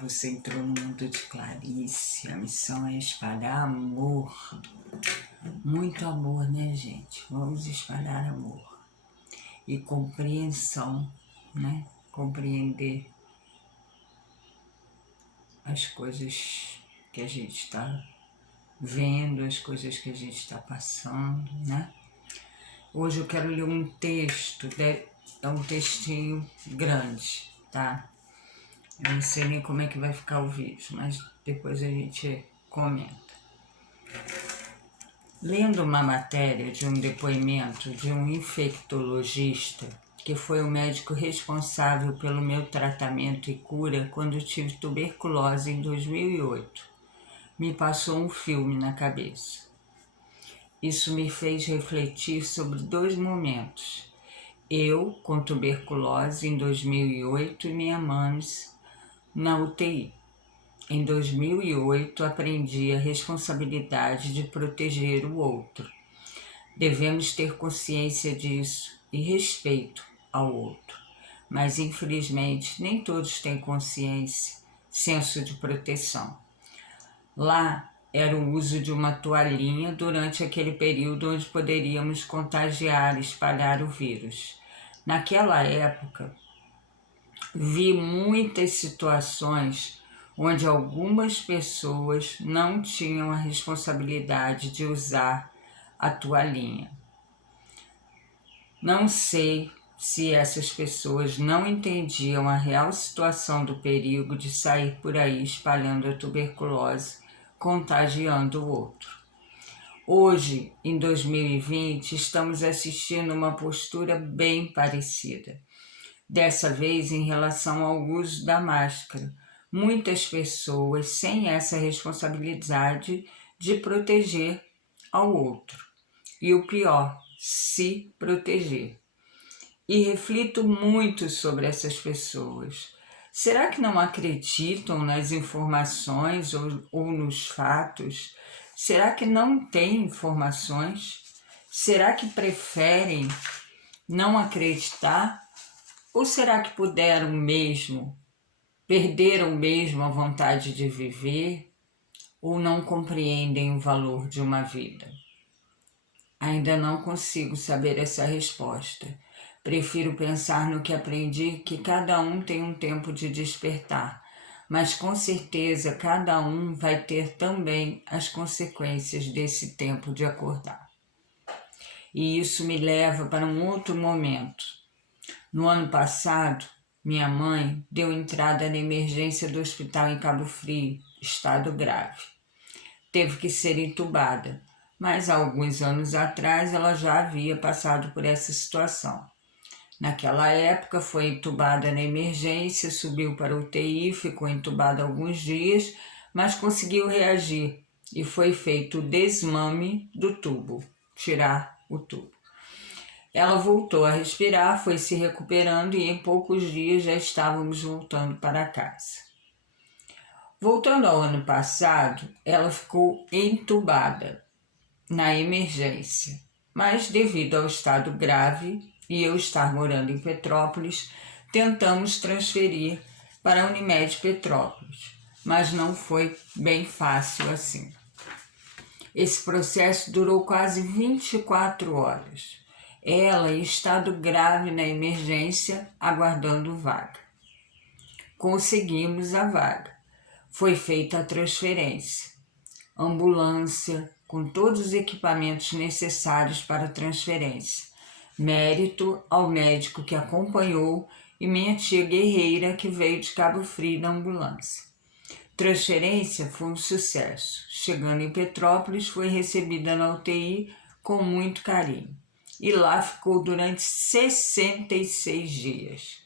você entrou no mundo de Clarice. A missão é espalhar amor. Muito amor, né, gente? Vamos espalhar amor. E compreensão, né? Compreender as coisas que a gente está vendo, as coisas que a gente está passando, né? Hoje eu quero ler um texto, é um textinho grande, tá? Eu não sei nem como é que vai ficar o vídeo, mas depois a gente comenta. Lendo uma matéria de um depoimento de um infectologista, que foi o médico responsável pelo meu tratamento e cura quando tive tuberculose em 2008, me passou um filme na cabeça. Isso me fez refletir sobre dois momentos. Eu, com tuberculose em 2008 e minha mãe na UTI. Em 2008, aprendi a responsabilidade de proteger o outro. Devemos ter consciência disso e respeito ao outro. Mas, infelizmente, nem todos têm consciência, senso de proteção. Lá era o uso de uma toalhinha durante aquele período onde poderíamos contagiar e espalhar o vírus. Naquela época, vi muitas situações onde algumas pessoas não tinham a responsabilidade de usar a toalhinha. Não sei se essas pessoas não entendiam a real situação do perigo de sair por aí espalhando a tuberculose, contagiando o outro. Hoje, em 2020, estamos assistindo uma postura bem parecida. Dessa vez em relação ao uso da máscara. Muitas pessoas sem essa responsabilidade de proteger ao outro. E o pior, se proteger. E reflito muito sobre essas pessoas. Será que não acreditam nas informações ou nos fatos? Será que não têm informações? Será que preferem não acreditar? Ou será que perderam mesmo a vontade de viver, ou não compreendem o valor de uma vida? Ainda não consigo saber essa resposta. Prefiro pensar no que aprendi, que cada um tem um tempo de despertar, mas com certeza cada um vai ter também as consequências desse tempo de acordar. E isso me leva para um outro momento. No ano passado, minha mãe deu entrada na emergência do hospital em Cabo Frio, estado grave. Teve que ser entubada, mas há alguns anos atrás ela já havia passado por essa situação. Naquela época foi entubada na emergência, subiu para a UTI, ficou entubada alguns dias, mas conseguiu reagir e foi feito o desmame do tubo, tirar o tubo. Ela voltou a respirar, foi se recuperando e em poucos dias já estávamos voltando para casa. Voltando ao ano passado, ela ficou entubada na emergência, mas devido ao estado grave e eu estar morando em Petrópolis, tentamos transferir para a Unimed Petrópolis, mas não foi bem fácil assim. Esse processo durou quase 24 horas. Ela em estado grave na emergência, aguardando vaga. Conseguimos a vaga. Foi feita a transferência. Ambulância, com todos os equipamentos necessários para a transferência. Mérito ao médico que acompanhou e minha tia guerreira que veio de Cabo Frio na ambulância. Transferência foi um sucesso. Chegando em Petrópolis, foi recebida na UTI com muito carinho. E lá ficou durante 66 dias.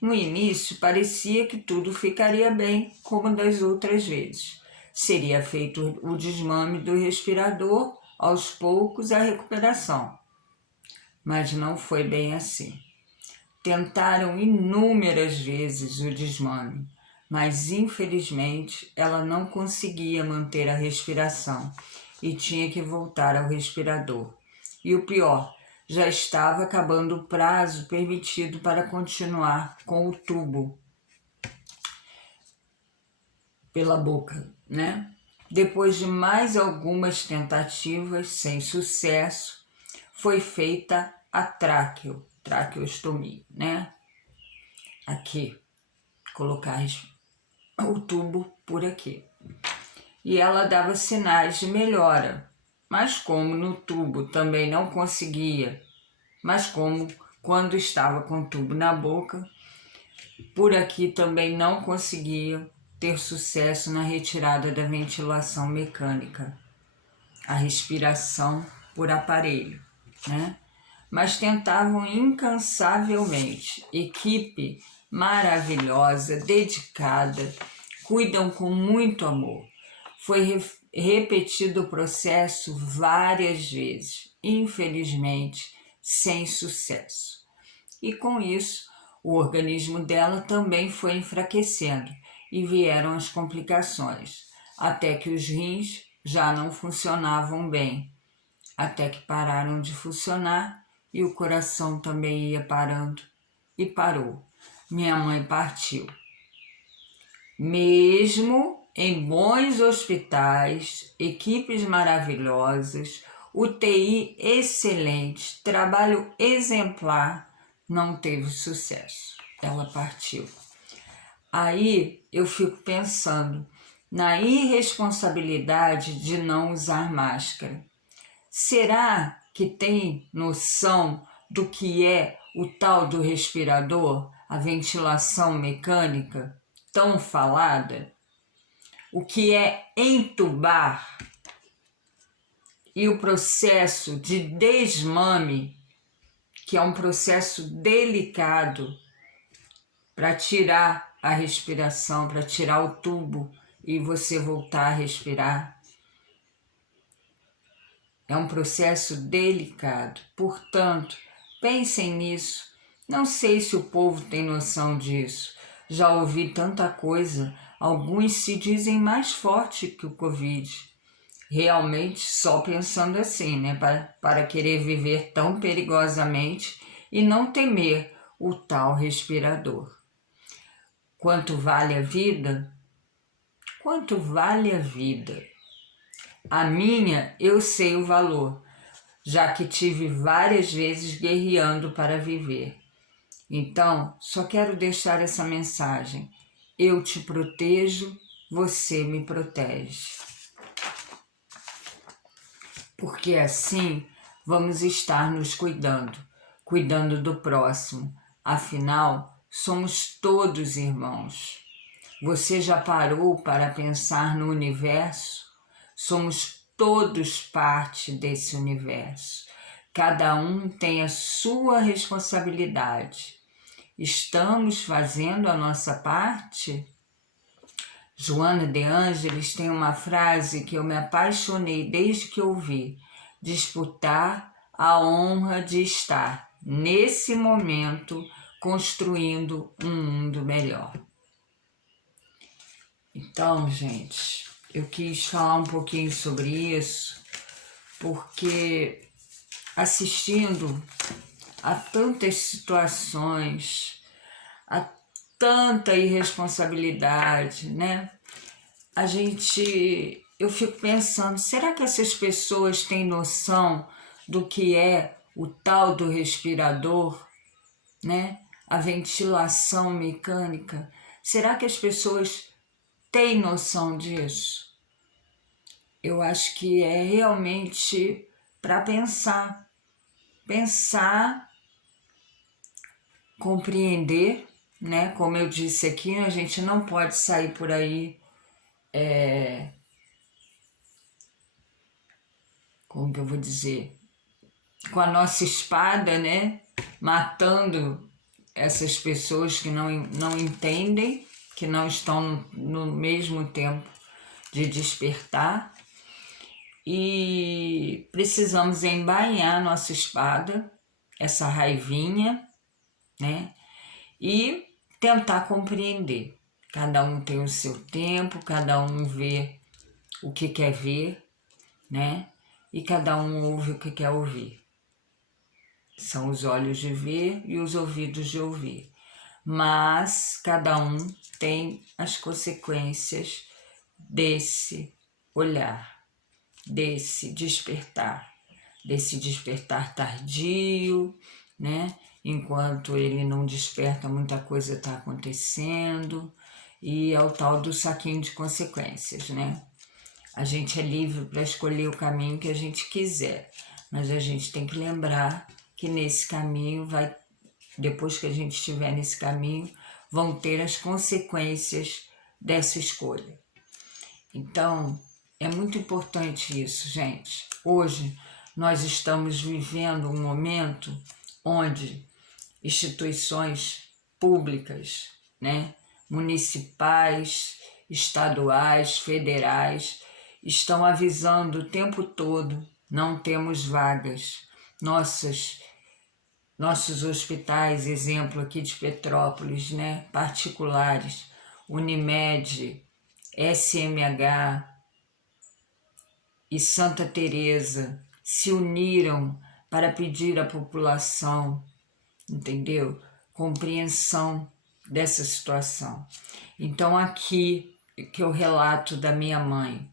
No início, parecia que tudo ficaria bem, como das outras vezes. Seria feito o desmame do respirador, aos poucos a recuperação. Mas não foi bem assim. Tentaram inúmeras vezes o desmame, mas infelizmente ela não conseguia manter a respiração e tinha que voltar ao respirador. E o pior, já estava acabando o prazo permitido para continuar com o tubo. pela boca, né? Depois de mais algumas tentativas sem sucesso, foi feita a traqueostomia, né? Aqui, colocar o tubo por aqui. E ela dava sinais de melhora, mas como no tubo também não conseguia, mas como quando estava com o tubo na boca, por aqui também não conseguia ter sucesso na retirada da ventilação mecânica, a respiração por aparelho, né? Mas tentavam incansavelmente. Equipe maravilhosa, dedicada, cuidam com muito amor. Foi repetido o processo várias vezes, infelizmente, sem sucesso. E com isso, o organismo dela também foi enfraquecendo e vieram as complicações, até que os rins já não funcionavam bem, até que pararam de funcionar e o coração também ia parando e parou. Minha mãe partiu. Mesmo em bons hospitais, equipes maravilhosas, UTI excelente, trabalho exemplar, não teve sucesso. Ela partiu. Aí eu fico pensando na irresponsabilidade de não usar máscara. Será que tem noção do que é o tal do respirador, a ventilação mecânica tão falada? O que é entubar e o processo de desmame, que é um processo delicado para tirar a respiração, para tirar o tubo e você voltar a respirar. É um processo delicado, portanto, pensem nisso. Não sei se o povo tem noção disso. Já ouvi tanta coisa, alguns se dizem mais fortes que o Covid. Realmente só pensando assim, né? Para querer viver tão perigosamente e não temer o tal respirador. Quanto vale a vida? Quanto vale a vida? A minha, eu sei o valor, já que tive várias vezes guerreando para viver. Então, só quero deixar essa mensagem. Eu te protejo, você me protege. Porque assim vamos estar nos cuidando, cuidando do próximo. Afinal, somos todos irmãos. Você já parou para pensar no universo? Somos todos parte desse universo. Cada um tem a sua responsabilidade. Estamos fazendo a nossa parte? Joana de Ângeles tem uma frase que eu me apaixonei desde que ouvi: disputar a honra de estar, nesse momento, construindo um mundo melhor. Então, gente, eu quis falar um pouquinho sobre isso, porque assistindo a tantas situações, a tanta irresponsabilidade, né? Eu fico pensando, será que essas pessoas têm noção do que é o tal do respirador, né? A ventilação mecânica? Será que as pessoas têm noção disso? Eu acho que é realmente para pensar, compreender, né? Como eu disse aqui, a gente não pode sair por aí, como que eu vou dizer, com a nossa espada, né? Matando essas pessoas que não entendem, que não estão no mesmo tempo de despertar. E precisamos embainhar nossa espada, essa raivinha, né? E tentar compreender. Cada um tem o seu tempo, cada um vê o que quer ver, né? E cada um ouve o que quer ouvir. São os olhos de ver e os ouvidos de ouvir. Mas cada um tem as consequências desse olhar, desse despertar tardio, né? Enquanto ele não desperta, muita coisa está acontecendo, e é o tal do saquinho de consequências, né? A gente é livre para escolher o caminho que a gente quiser, mas a gente tem que lembrar que nesse caminho depois que a gente estiver nesse caminho, vão ter as consequências dessa escolha. Então, é muito importante isso, gente. Hoje, nós estamos vivendo um momento onde instituições públicas, né, municipais, estaduais, federais, estão avisando o tempo todo: não temos vagas. Nossos hospitais, exemplo aqui de Petrópolis, né, particulares, Unimed, SMH e Santa Teresa, se uniram para pedir à população, entendeu? Compreensão dessa situação. Então, aqui que eu relato da minha mãe,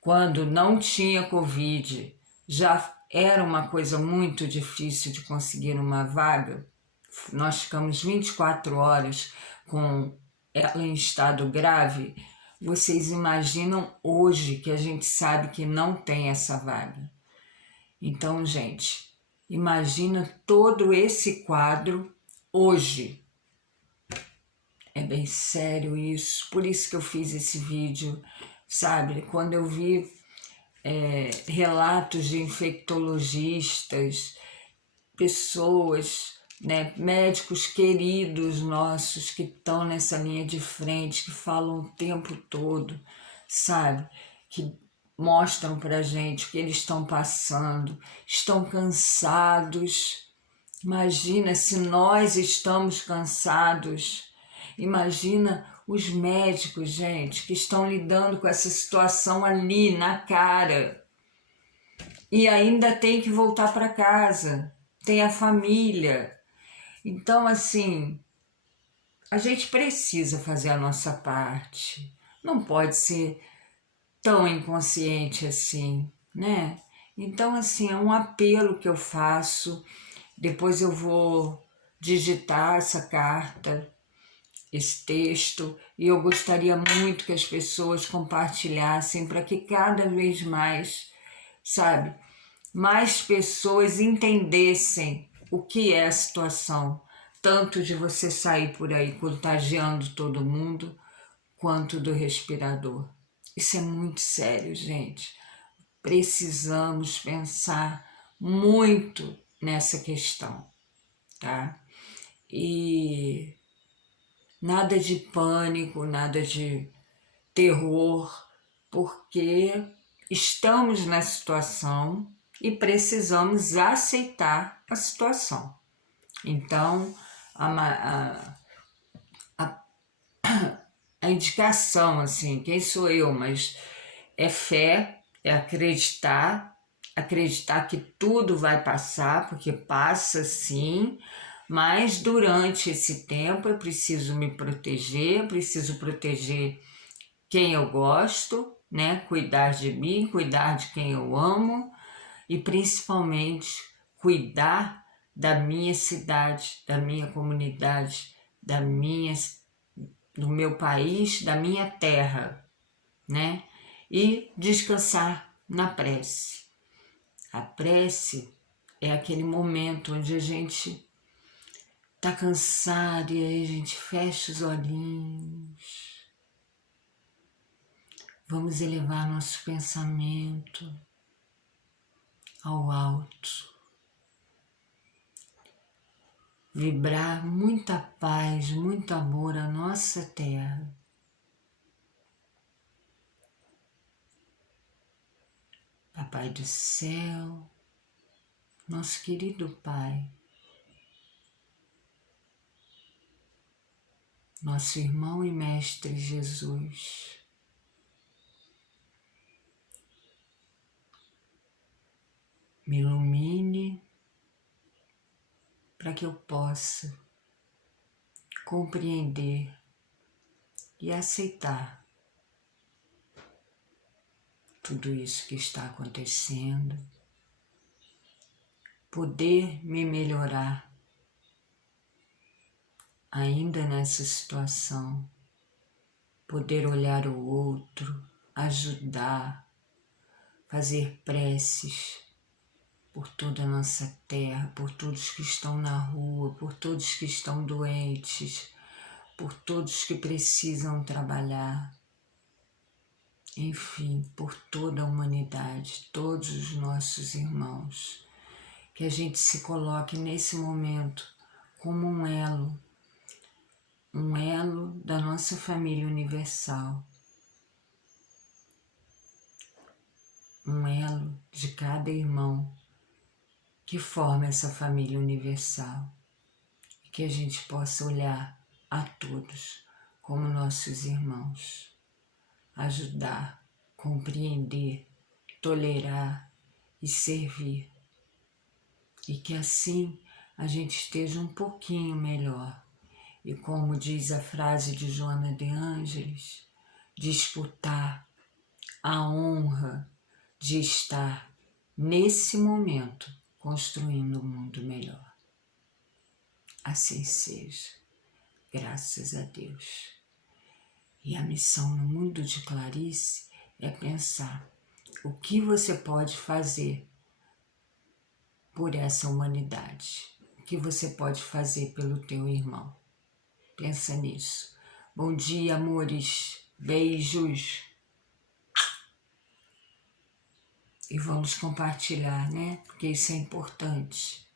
quando não tinha Covid, já era uma coisa muito difícil de conseguir uma vaga. Nós ficamos 24 horas com ela em estado grave. Vocês imaginam hoje que a gente sabe que não tem essa vaga. Então, gente, imagina todo esse quadro hoje. É bem sério isso, por isso que eu fiz esse vídeo, sabe? Quando eu vi relatos de infectologistas, pessoas, né, médicos queridos nossos que estão nessa linha de frente, que falam o tempo todo, sabe? Que mostram pra gente o que eles estão passando, estão cansados. Imagina se nós estamos cansados. Imagina os médicos, gente, que estão lidando com essa situação ali na cara e ainda tem que voltar para casa, tem a família. Então, assim, a gente precisa fazer a nossa parte. Não pode ser tão inconsciente assim, né? Então, assim, é um apelo que eu faço. Depois eu vou digitar essa carta, esse texto, e eu gostaria muito que as pessoas compartilhassem para que cada vez mais, sabe, mais pessoas entendessem o que é a situação, tanto de você sair por aí contagiando todo mundo, quanto do respirador. Isso é muito sério, gente. Precisamos pensar muito nessa questão, tá? E nada de pânico, nada de terror, porque estamos na situação e precisamos aceitar a situação. Então, a, a indicação, assim, quem sou eu, mas é fé, é acreditar que tudo vai passar, porque passa sim, mas durante esse tempo eu preciso me proteger, preciso proteger quem eu gosto, né? Cuidar de mim, cuidar de quem eu amo e principalmente cuidar da minha cidade, da minha comunidade, do meu país, da minha terra, né? E descansar na prece. A prece é aquele momento onde a gente tá cansado e aí a gente fecha os olhinhos. Vamos elevar nosso pensamento ao alto. Vibrar muita paz, muito amor à nossa terra. Papai do céu, nosso querido Pai, nosso irmão e mestre Jesus, me ilumine para que eu possa compreender e aceitar tudo isso que está acontecendo, poder me melhorar ainda nessa situação, poder olhar o outro, ajudar, fazer preces por toda a nossa terra, por todos que estão na rua, por todos que estão doentes, por todos que precisam trabalhar, enfim, por toda a humanidade, todos os nossos irmãos. Que a gente se coloque nesse momento como um elo da nossa família universal, um elo de cada irmão que forma essa família universal, e que a gente possa olhar a todos como nossos irmãos, ajudar, compreender, tolerar e servir, e que assim a gente esteja um pouquinho melhor. E como diz a frase de Joana de Ângeles, disputar a honra de estar nesse momento construindo um mundo melhor. Assim seja, graças a Deus. E a missão no mundo de Clarice é pensar o que você pode fazer por essa humanidade, o que você pode fazer pelo teu irmão. Pensa nisso. Bom dia, amores. Beijos. E vamos compartilhar, né? Porque isso é importante.